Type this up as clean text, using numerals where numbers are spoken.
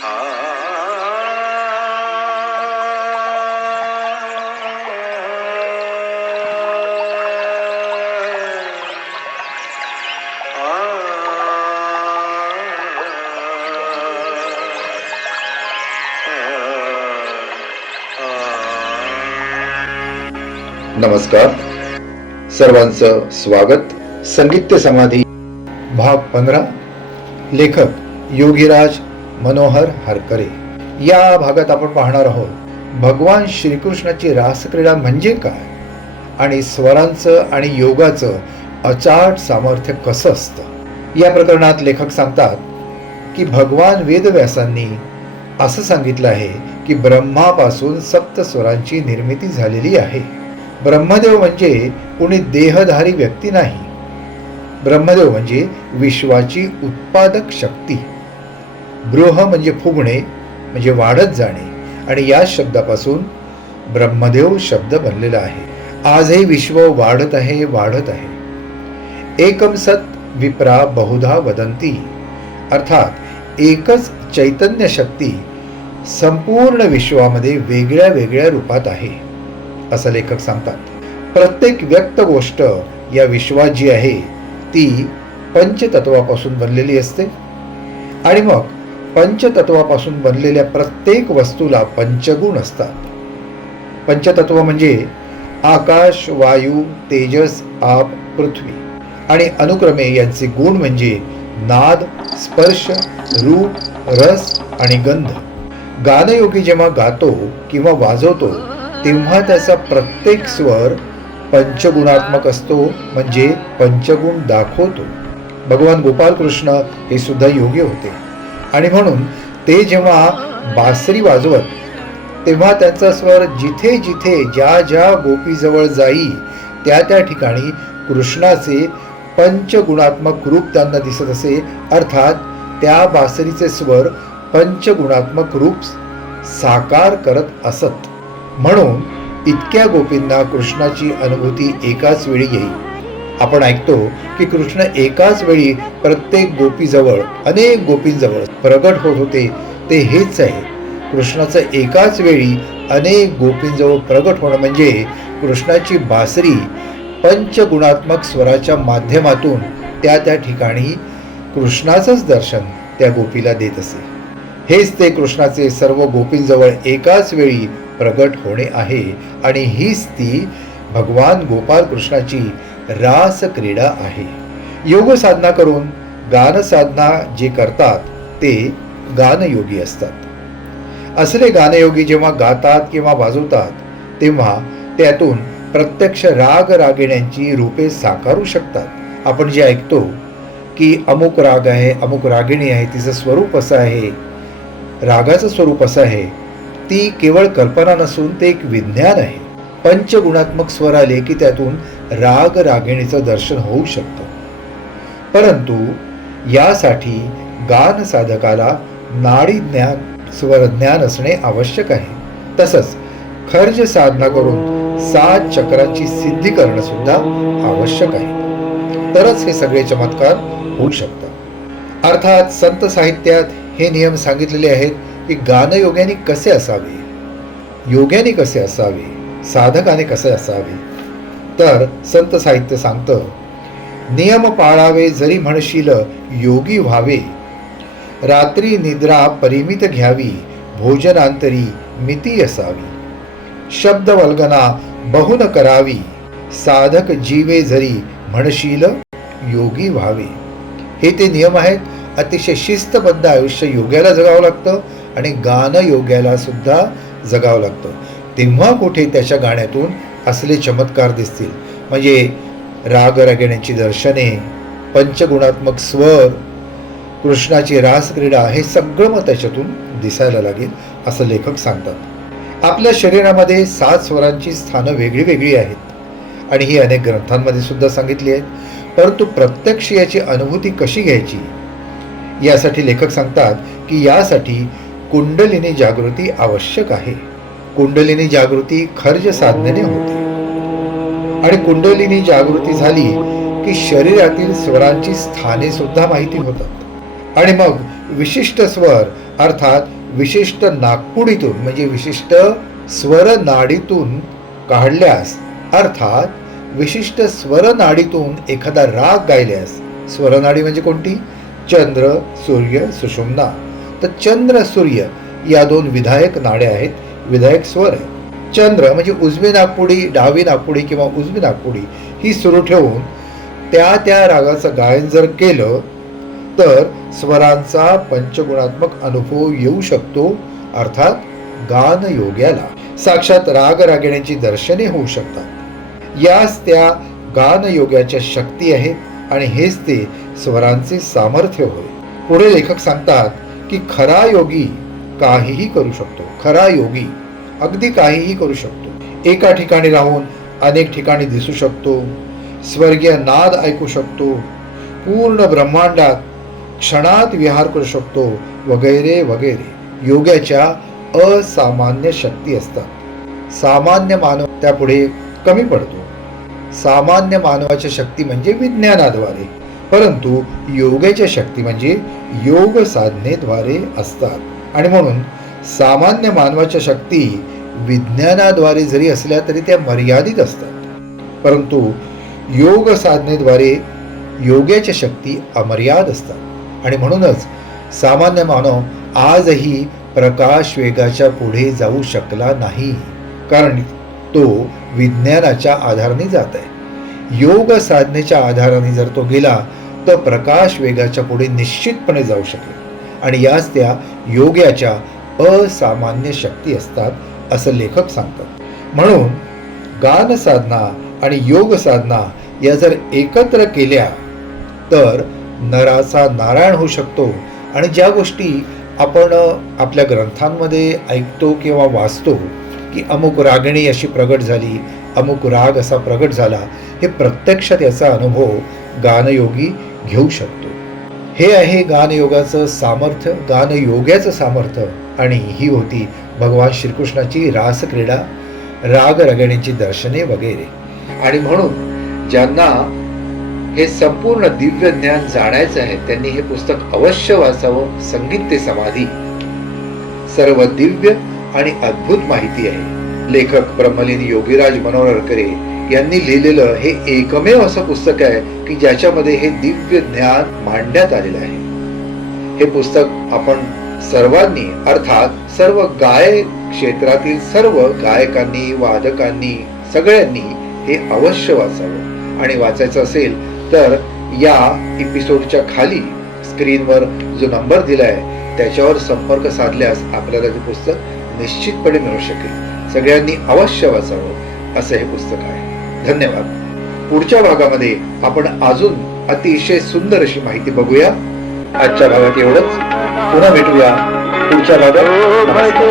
नमस्कार, सर्वांचं स्वागत. संगीत समाधी भाग 15. लेखक योगीराज मनोहर हरकरे. या भागात आपण पाहणार आहोत भगवान श्रीकृष्णाची रासक्रीडा म्हणजे काय आणि स्वरांचं आणि योगाचं अचाट सामर्थ्य कसं असतं. या प्रकरणात लेखक सांगतात की भगवान वेदव्यासांनी असं सांगितलं आहे की ब्रह्मापासून सप्तस्वरांची निर्मिती झालेली आहे. ब्रह्मदेव म्हणजे कोणी देहधारी व्यक्ती नाही. ब्रह्मदेव म्हणजे विश्वाची उत्पादक शक्ती. बृह म्हणजे फुगणे, म्हणजे वाढत जाणे, आणि या शब्दापासून ब्रह्मदेव शब्द बनलेला आहे. आजही विश्व वाढत आहे, वाढत आहे. एकम सत विप्रा बहुधा वदंती, अर्थात एकच चैतन्य शक्ती संपूर्ण विश्वामध्ये वेगळ्या वेगळ्या रूपात आहे असं लेखक सांगतात. प्रत्येक व्यक्त गोष्ट या विश्वात जी आहे ती पंचतत्वापासून बनलेली असते आणि मग पंचतत्वापासून बनलेल्या प्रत्येक वस्तूला पंचगुण असतात. पंचतत्व म्हणजे आकाश, वायू, तेजस, आप, पृथ्वी, आणि अनुक्रमे यांचे गुण म्हणजे नाद, स्पर्श, रूप, रस आणि गंध. गानयोगी जेव्हा गातो किंवा वाजवतो तेव्हा त्याचा प्रत्येक स्वर पंचगुणात्मक असतो, म्हणजे पंचगुण दाखवतो. भगवान गोपालकृष्ण हे सुद्धा योगी होते आणि म्हणून ते जेव्हा बासरी वाजवत तेव्हा त्यांचा स्वर जिथे जिथे ज्या ज्या गोपीजवळ जाई त्या त्या ठिकाणी कृष्णाचे पंचगुणात्मक रूप त्यांना दिसत असे. अर्थात त्या बासरीचे स्वर पंचगुणात्मक रूप साकार करत असत. म्हणून इतक्या गोपींना कृष्णाची अनुभूती एकाच वेळी येईल. आपण ऐकतो की कृष्ण एकाच वेळी प्रत्येक गोपीजवळ, अनेक गोपींजवळ प्रगट होत होते. ते हेच आहे. कृष्णाचं एकाच वेळी अनेक गोपींजवळ प्रगट होणं म्हणजे कृष्णाची बासरी पंचगुणात्मक स्वराच्या माध्यमातून त्या त्या ठिकाणी कृष्णाचंच दर्शन त्या गोपीला देत असे. हेच ते कृष्णाचे सर्व गोपींजवळ एकाच वेळी प्रगट होणे आहे आणि हीच ती भगवान गोपाल कृष्णाची रास क्रीडा आहे. योग साधना करून गान साधना जे करतात ते गानयोगी असतात. असले गानयोगी जेव्हा गातात किंवा वाजवतात तेव्हा त्यातून प्रत्यक्ष राग रागिण्यांची रूपे साकारू शकतात. आपण जे ऐकतो की अमुक राग आहे, अमुक रागिणी आहे, तिचं स्वरूप असं आहे, रागाचं स्वरूप असं आहे, ती केवळ कल्पना नसून ते एक विज्ञान आहे. पंचगुणात्मक स्वर आले की त्यातून राग रागिणीचं दर्शन होऊ शकतं. परंतु यासाठी गान साधकाला नाडी ज्ञान, स्वर ज्ञान असणे आवश्यक आहे. तसंच खर्ज साधना करून 7 चक्रांची सिद्धी करणं सुद्धा आवश्यक आहे. तरच हे सगळे चमत्कार होऊ शकतात. अर्थात संत साहित्यात हे नियम सांगितलेले आहेत की गानयोग्याने कसे असावे, योग्याने कसे असावे, साधकाने कसे असावे. तर संत साहित्य सांगतं, नियम पाळावे जरी म्हणशील योगी व्हावे, रात्री निद्रा परिमित घ्यावी, भोजनांतरी मिती असावी, शब्द वल्गना बहुन करावी, साधक जीवे जरी म्हणशील योगी व्हावे. हे ते नियम आहेत. अतिशय शिस्तबद्ध आयुष्य योग्याला जगावं लागतं आणि गान योग्याला सुद्धा जगावं लागतं. तेव्हा कुठे त्याच्या गाण्यातून असले चमत्कार दिसतील. म्हणजे राग रागिण्यांची दर्शने, पंचगुणात्मक स्वर, कृष्णाची रासक्रीडा, हे सगळं मग त्याच्यातून दिसायला लागेल असं लेखक सांगतात. आपल्या शरीरामध्ये 7 स्वरांची स्थानं वेगळी वेगळी आहेत आणि ही अनेक ग्रंथांमध्ये सुद्धा सांगितली आहेत. परंतु प्रत्यक्ष याची अनुभूती कशी घ्यायची यासाठी लेखक सांगतात की यासाठी कुंडलिनी जागृती आवश्यक आहे. कुंडलिनी जागृती खर्ज साधनेने होते आणि कुंडलिनी जागृती झाली की शरीरातील स्वरांची स्थाने सुद्धा माहिती होतात आणि मग विशिष्ट स्वर अर्थात विशिष्ट नाकपुडीतून म्हणजे विशिष्ट स्वर नाडीतून काढल्यास अर्थात विशिष्ट स्वर नाडीतून एखादा राग गायल्यास, स्वरनाडी म्हणजे कोणती? चंद्र, सूर्य, सुषुम्ना. तर चंद्र सूर्य या दोन विधायक नाड्या आहेत, विधायक स्वर आहे. चंद्र म्हणजे उजवी नाकपुडी, डावी नाकपुडी किंवा उजवी नाकपुडी ही सुरू ठेवून त्या रागाचं गायन जर केलं तर स्वरांचा पंचगुणात्मक अनुभव येऊ शकतो. अर्थात गान योग्याला साक्षात राग रागिण्यांची दर्शने होऊ शकतात. याच त्या गान योग्याच्या शक्ती आहेत आणि हेच ते स्वरांचे सामर्थ्य होय. पुढे लेखक सांगतात की खरा योगी काहीही करू शकतो. खरा योगी अगदी काहीही करू शकतो. एका ठिकाणी राहून अनेक ठिकाणी दिसू शकतो, स्वर्गीय नाद ऐकू शकतो, पूर्ण ब्रह्मांडात क्षणात विहार करू शकतो, वगैरे वगैरे. योग्याच्या असामान्य शक्ती असतात. सामान्य मानव त्यापुढे कमी पडतो. सामान्य मानवाच्या शक्ती म्हणजे विज्ञानाद्वारे, परंतु योगाच्या शक्ती म्हणजे योग साधनेद्वारे असतात. आणि म्हणून सामान्य मानवाच्या शक्ती विज्ञानाद्वारे जरी असल्या तरी त्या मर्यादित असतात, परंतु योग साधनेद्वारे योगाच्या शक्ती अमर्याद असतात. आणि म्हणूनच सामान्य मानव आजही प्रकाश वेगाच्या पुढे जाऊ शकला नाही, कारण तो विज्ञानाच्या आधाराने जात आहे. योग साधनेच्या आधाराने जर तो गेला तर प्रकाश वेगाच्या पुढे निश्चितपणे जाऊ शकेल. आणि याच त्या योगाच्या असामान्य शक्ती असतात असं लेखक सांगतात. म्हणून गान साधना आणि योग साधना या जर एकत्र केल्या तर नराचा नारायण होऊ शकतो. आणि ज्या गोष्टी आपण आपल्या ग्रंथांमध्ये ऐकतो किंवा वाचतो की अमुक रागिणी अशी प्रगट झाली, अमुक राग असा प्रगट झाला, हे प्रत्यक्षात याचा अनुभव गानयोगी घेऊ शकतो. हे आहे गानयोगाचं सामर्थ्य, गानयोगाचं सामर्थ्य. आणि ही होती भगवान श्रीकृष्णाची रासक्रीडा, राग रागिणींची दर्शने वगैरे. आणि म्हणून ज्यांना हे संपूर्ण दिव्य ज्ञान जाणायचं आहे त्यांनी हे पुस्तक अवश्य वाचावं. संगीत ते समाधी, सर्व दिव्य आणि अद्भुत माहिती आहे. लेखक ब्रह्मलीन योगीराज मनोहर हरकरे यांनी लिहिलेलं हे एकमेव असं पुस्तक आहे की ज्याच्यामध्ये हे दिव्य ज्ञान मांडण्यात आलेलं आहे. हे पुस्तक आपण सर्वांनी अर्थात सर्व गायक क्षेत्रातील सर्व गायकांनी, वादकांनी, सगळ्यांनी हे अवश्य वाचावं. आणि वाचायचं असेल तर या एपिसोडच्या खाली स्क्रीनवर जो नंबर दिलाय त्याच्यावर संपर्क साधल्यास आपल्याला ते पुस्तक निश्चितपणे मिळू शकेल. सगळ्यांनी अवश्य वाचावं असं हे पुस्तक आहे. धन्यवाद. पुढच्या भागामध्ये आपण अजून अतिशय सुंदर अशी माहिती बघूया. आजच्या भागात एवढंच. पुन्हा भेटूया पुढच्या भागात.